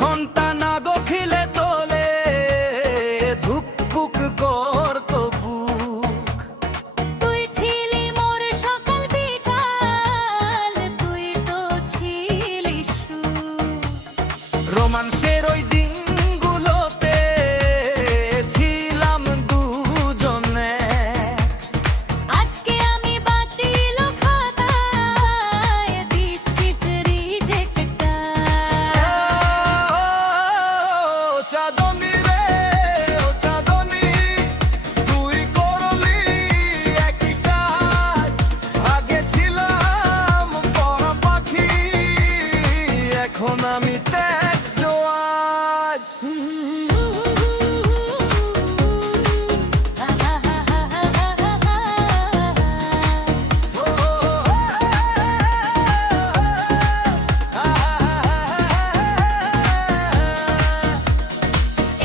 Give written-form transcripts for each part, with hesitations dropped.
ঘন্টা না দখিলে তোলে ধুকপুক করতো বুক। তুই ছিলি মোর সকাল বিকাল, তুই তো ছিলি সুখ। রোমান্সের ওই দিনগুলোতে ছিলাম দুজনে। আজকে আমি বাতিল খাতায় দিচ্ছিস রিজেক্টটা। চাঁদনী রে ও চাঁদনী, তুই করলি একই কাজ। আগে ছিলাম পরা পাখি, এখন আমি ত্যায্য আজ।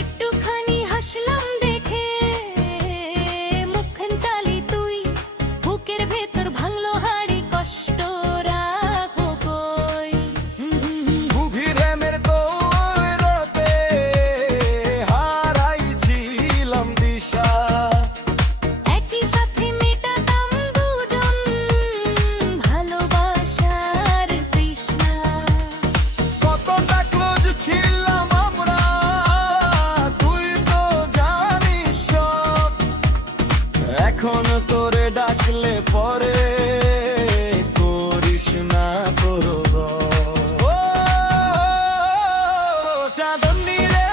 একটুখানি হাসলাম দেখে মুখখান চালি তুই, বুকের ভেতর ভাঙলো হাড়ি কষ্ট রাখো কই। গভীরের দৌড়তে হারাইছিলাম দিশা। একই সাথে মেটাতাম দুজন ভালোবাসার তৃষ্ণা। কতটা ক্লোজ ছিলাম আমরা, তুই তো জানিস সব। এখন তোরে ডাকলে পরে করিস না করব। ও চাঁদনী রে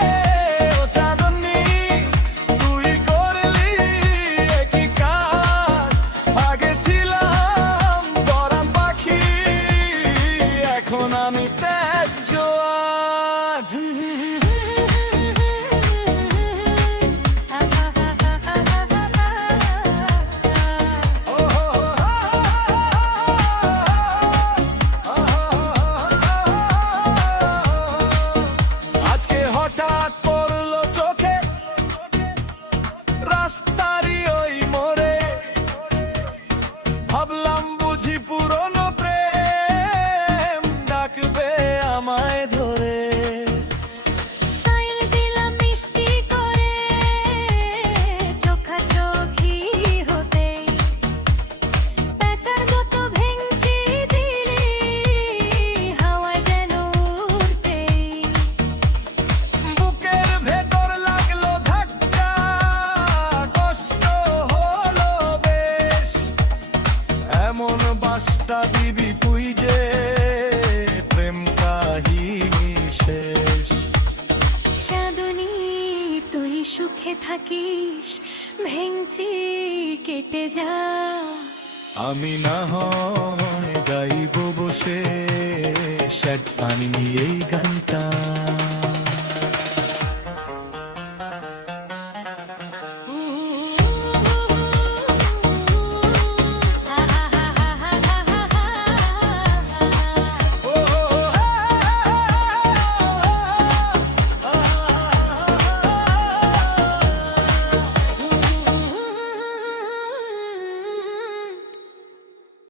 ও চাঁদনী, তুই করলি একই কাজ। আগে ছিলাম পরাণ পাখি, এখন আমি ত্যায্য আজ। আজকে হঠাৎ পড়লো চোখে রাস্তারই ওই মোড়ে, ভাবলাম বুঝি পুরনো প্রেম ডাকবে আমায় ধরে। সাইল দিলাম মিষ্টি করে চোখাচোখি হতেই, প্যাঁচার মতো ভেঙচি দিলি হাওয়ায় যেন উড়তেই। বুকের ভেতর লাগলো ধাক্কা, কষ্ট হলো বেশ। এমন বাসটা দিবি তুই যে প্রেম কাহিনী শেষ। চাঁদনী তুই সুখে থাকিস, ভেঙচি কেটে যা। আমি না হয় গাইব বসে শ্যাড ফানি এই গানটা।